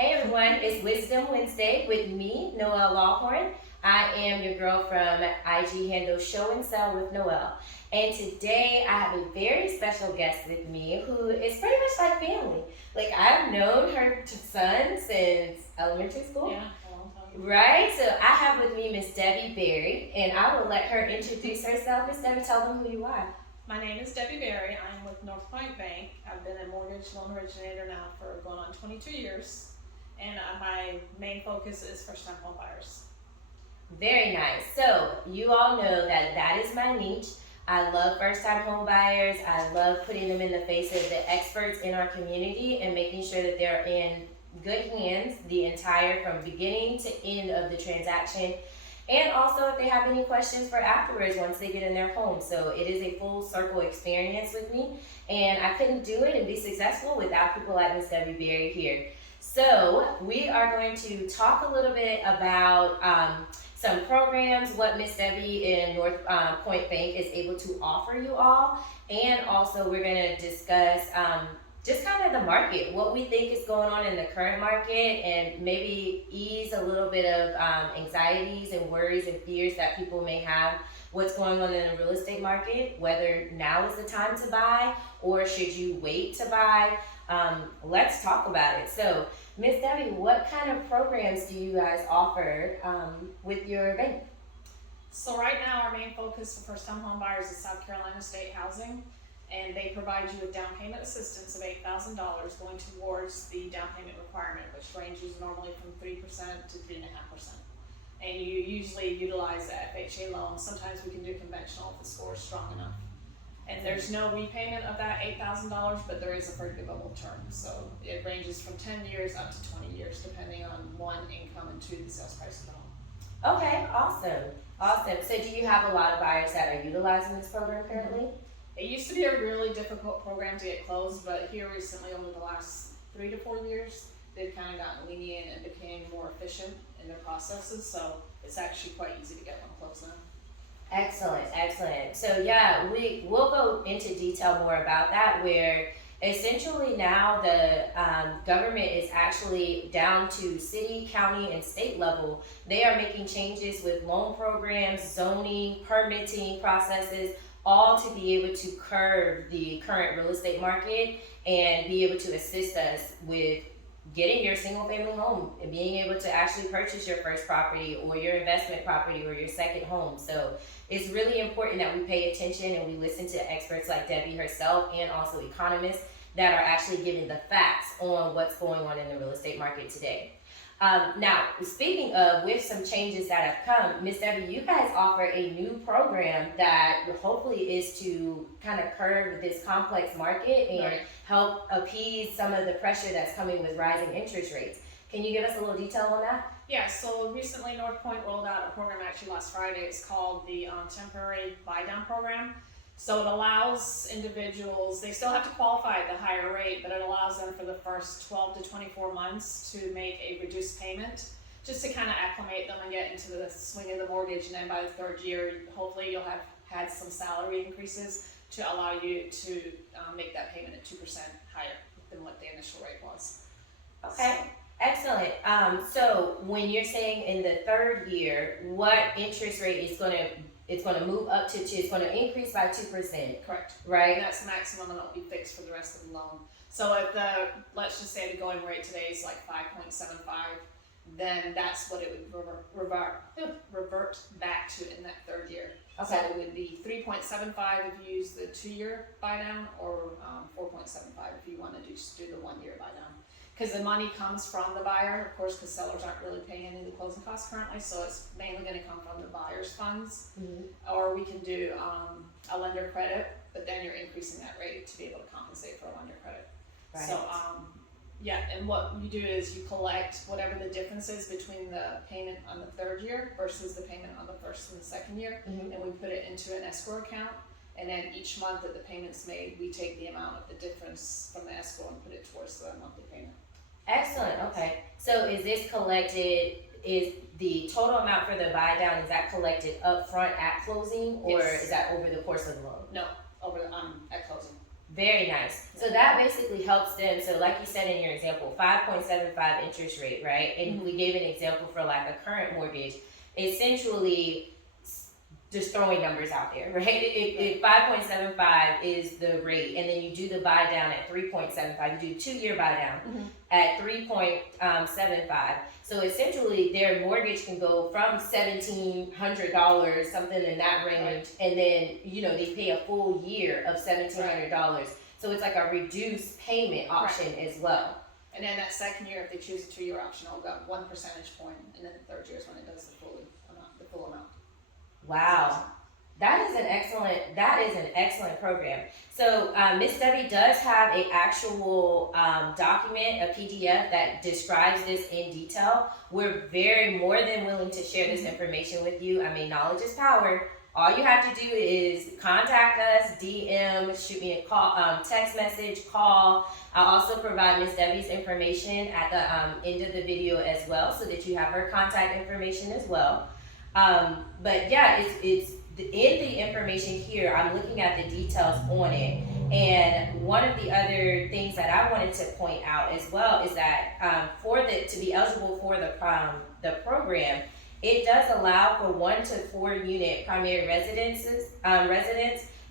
Hey everyone, it's Wisdom Wednesday with me, Noel Lawhorn. I am your girl from IG handle Show and Sell with Noel. And today I have a very special guest with me who is pretty much like family. Like I've known her son since elementary school. Yeah, a long time. Right? So I have with me Miss Debbie Berry, and I will let her introduce herself. Miss Debbie, tell them who you are. My name is Debbie Berry. I'm with Northpointe Bank. I've been a mortgage loan originator now for going on 22 years. And my main focus is first-time home buyers. Very nice. So you all know that that is my niche. I love first-time home buyers. I love putting them in the face of the experts in our community and making sure that they're in good hands the entire from beginning to end of the transaction. And also if they have any questions for afterwards once they get in their home. So it is a full circle experience with me. And I couldn't do it and be successful without people like Miss Debbie Berry here. So we are going to talk a little bit about some programs, what Miss Debbie in Northpointe Bank is able to offer you all. And also we're going to discuss just kind of the market, what we think is going on in the current market, and maybe ease a little bit of anxieties and worries and fears that people may have. What's going on in the real estate market, whether now is the time to buy or should you wait to buy. Let's talk about it. So, Miss Debbie, what kind of programs do you guys offer with your bank? So right now our main focus for first-time home buyers is South Carolina State Housing. And they provide you with down payment assistance of $8,000 going towards the down payment requirement, which ranges normally from 3% to 3.5%. And you usually utilize the FHA loan. Sometimes we can do conventional if the score is strong enough. And there's no repayment of that $8,000, but there is a forgivable term. So it ranges from 10 years up to 20 years, depending on one, income, and two, the sales price of the home. Okay, awesome. So do you have a lot of buyers that are utilizing this program currently? It used to be a really difficult program to get closed, but here recently, over the last 3 to 4 years, they've kind of gotten lenient and became more efficient in their processes, so it's actually quite easy to get one closed now. Excellent. So yeah, we'll go into detail more about that, where essentially now the government is actually down to city, county, and state level. They are making changes with loan programs, zoning, permitting processes, all to be able to curb the current real estate market and be able to assist us with getting your single family home and being able to actually purchase your first property or your investment property or your second home. So it's really important that we pay attention and we listen to experts like Debbie herself and also economists that are actually giving the facts on what's going on in the real estate market today. Now, speaking of, with some changes that have come, Miss Debbie, you guys offer a new program that hopefully is to kind of curb this complex market and help appease some of the pressure that's coming with rising interest rates. Can you give us a little detail on that? Yeah, so recently Northpointe rolled out a program actually last Friday. It's called the temporary buy down program. So it allows individuals, they still have to qualify at the higher rate, but it allows them for the first 12 to 24 months to make a reduced payment, just to kind of acclimate them and get into the swing of the mortgage. And then by the third year, hopefully you'll have had some salary increases to allow you to make that payment at 2% higher than what the initial rate was. Okay. Excellent. So when you're saying in the third year, what interest rate is going to move up to 2? It's going to increase by 2%. Correct. Right. And that's the maximum, and it'll be fixed for the rest of the loan. So if let's just say the going rate today is like 5.75, then that's what it would revert back to in that third year. Okay. So it would be 3.75 if you use the 2-year buy down, or 4.75 if you want to just do the 1-year buy down. Because the money comes from the buyer, of course, because sellers aren't really paying any of the closing costs currently, so it's mainly going to come from the buyer's funds. Mm-hmm. Or we can do a lender credit, but then you're increasing that rate to be able to compensate for a lender credit. Right. So, yeah, and what you do is you collect whatever the difference is between the payment on the third year versus the payment on the first and the second year, Mm-hmm. and we put it into an escrow account. And then each month that the payment's made, we take the amount of the difference from the escrow and put it towards the monthly payment. Excellent. Okay. So is this collected, is the total amount for the buy down, is that collected up front at closing, or Yes. is that over the course of the loan? No, over at closing. Very nice. So that basically helps them. So like you said in your example, 5.75 interest rate, right? And we gave an example for like a current mortgage. Essentially, just throwing numbers out there, right? If 5.75 is the rate, and then you do the buy down at 3.75, you do 2-year buy down at 3.75. So essentially, their mortgage can go from $1,700, something in that range, and then they pay a full year of $1,700. So it's like a reduced payment option as well. And then that second year, if they choose a 2-year option, it'll go 1 percentage point, and then the third year is when it does the full amount. Wow. That is an excellent program. So Miss Debbie does have an actual document, a PDF that describes this in detail. We're very more than willing to share this information with you. I mean, knowledge is power. All you have to do is contact us, DM, shoot me a call, text message, call. I'll also provide Miss Debbie's information at the end of the video as well, so that you have her contact information as well. But yeah, it's in the information here. I'm looking at the details on it, and one of the other things that I wanted to point out as well is that to be eligible for the program, it does allow for 1 to 4 unit primary residents,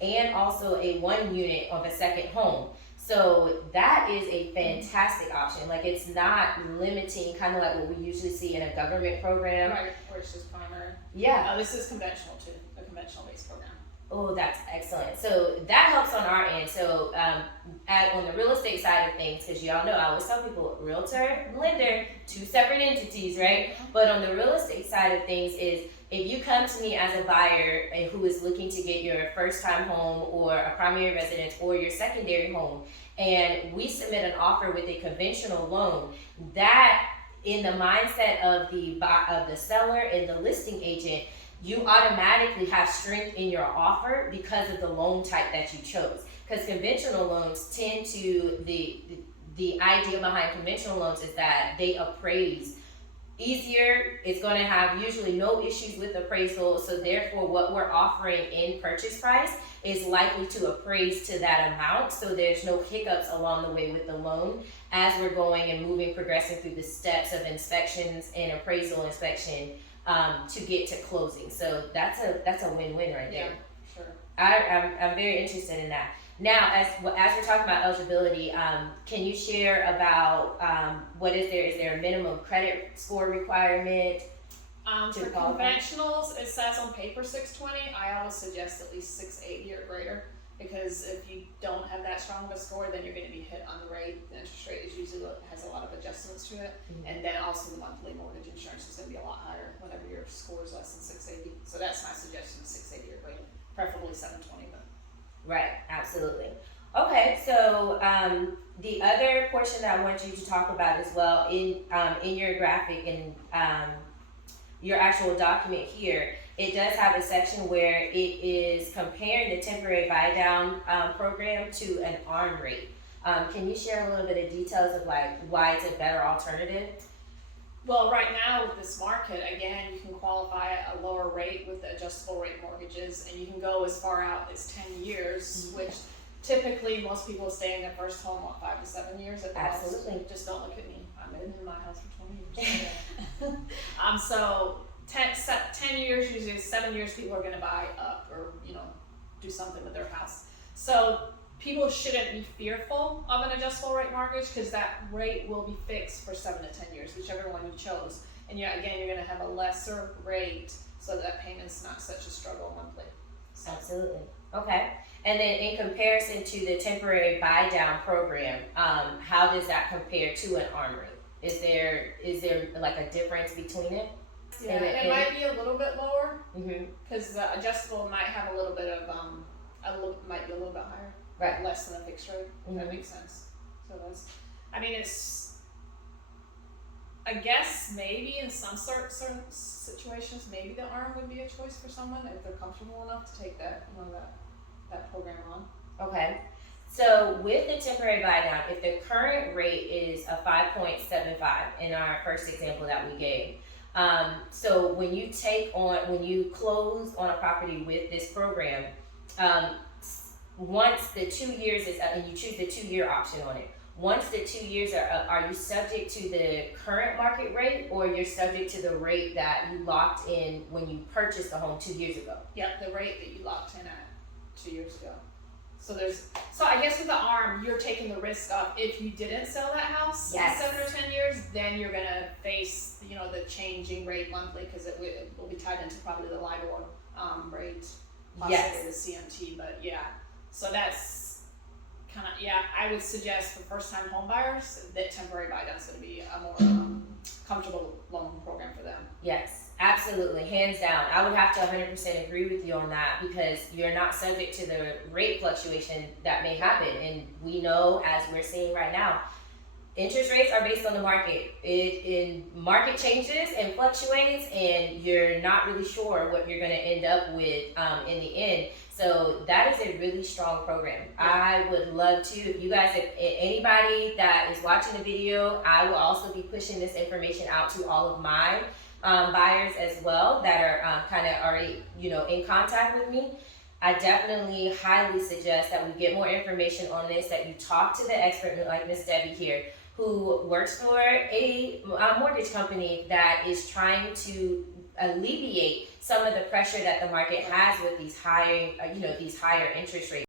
and also a 1 unit of a second home. So that is a fantastic option. Like, it's not limiting, kind of like what we usually see in a government program. Right, where it's just primary. Yeah. This is conventional too, a conventional based program. Oh, that's excellent. So that helps on our end. So on the real estate side of things, because y'all know I always tell people, realtor, lender, 2 separate entities, right? But on the real estate side of things is, if you come to me as a buyer who is looking to get your first time home or a primary residence or your secondary home, and we submit an offer with a conventional loan, that in the mindset of the seller and the listing agent, you automatically have strength in your offer because of the loan type that you chose. Because conventional loans tend to, the idea behind conventional loans is that they appraise easier. It's going to have usually no issues with appraisal, so therefore what we're offering in purchase price is likely to appraise to that amount, so there's no hiccups along the way with the loan as we're going and progressing through the steps of inspections and appraisal inspection to get to closing. So that's a win-win right there. Yeah, sure. I'm very interested in that. Now, as we're talking about eligibility, can you share about is there a minimum credit score requirement? For conventionals, it says on paper 620. I always suggest at least 680 or greater, because if you don't have that strong of a score, then you're going to be hit on the rate. The interest rate has a lot of adjustments to it, and then also the monthly mortgage insurance is going to be a lot higher whenever your score is less than 680. So that's my suggestion: 680 or greater, preferably 720. But right, absolutely. Okay, so the other portion that I want you to talk about as well in your graphic and your actual document here, it does have a section where it is comparing the temporary buy down program to an ARM rate. Can you share a little bit of details of like why it's a better alternative? Well, right now with this market, again, you can qualify at a lower rate with the adjustable rate mortgages, and you can go as far out as 10 years, which typically most people stay in their first home, 5 to 7 years at the Absolutely. most. Just don't look at me. I've been in my house for 20 years. So 10 years, usually 7 years, people are going to buy up or do something with their house. So people shouldn't be fearful of an adjustable rate mortgage, because that rate will be fixed for 7 to 10 years, whichever one you chose. And you're going to have a lesser rate, so that payment's not such a struggle monthly. So. Absolutely. Okay. And then in comparison to the temporary buy down program, how does that compare to an ARM rate? Is there like a difference between it? Yeah, it might be a little bit lower, Mm-hmm. because the adjustable might have a little bit of might be a little bit higher, Right. less than a fixed rate. If that Mhm. makes sense. So I guess maybe in some certain situations, maybe the ARM would be a choice for someone if they're comfortable enough to take that that program on. Okay. So with the temporary buy down, if the current rate is a 5.75 in our first example that we gave, so when you close on a property with this program, once the 2 years is up, and you choose the 2-year option on it, once the 2 years are up, are you subject to the current market rate, or you're subject to the rate that you locked in when you purchased the home 2 years ago? Yep, the rate that you locked in at 2 years ago. So I guess with the ARM, you're taking the risk of if you didn't sell that house Yes. in 7 or 10 years, then you're gonna face, the changing rate monthly, because it will be tied into probably the Lawhorn rate, possibly Yes. the CMT, but yeah. So that's kind of, I would suggest for first-time home buyers that temporary buy-down's gonna be a more comfortable loan program for them. Yes, absolutely, hands down. I would have to 100% agree with you on that, because you're not subject to the rate fluctuation that may happen. And we know, as we're seeing right now, interest rates are based on the market. Market changes and fluctuates, and you're not really sure what you're going to end up with in the end. So that is a really strong program. I would love to, if you guys, if anybody that is watching the video, I will also be pushing this information out to all of my buyers as well that are kind of already, in contact with me. I definitely highly suggest that we get more information on this, that you talk to the expert like Miss Debbie here, who works for a mortgage company that is trying to alleviate some of the pressure that the market has with these higher interest rates.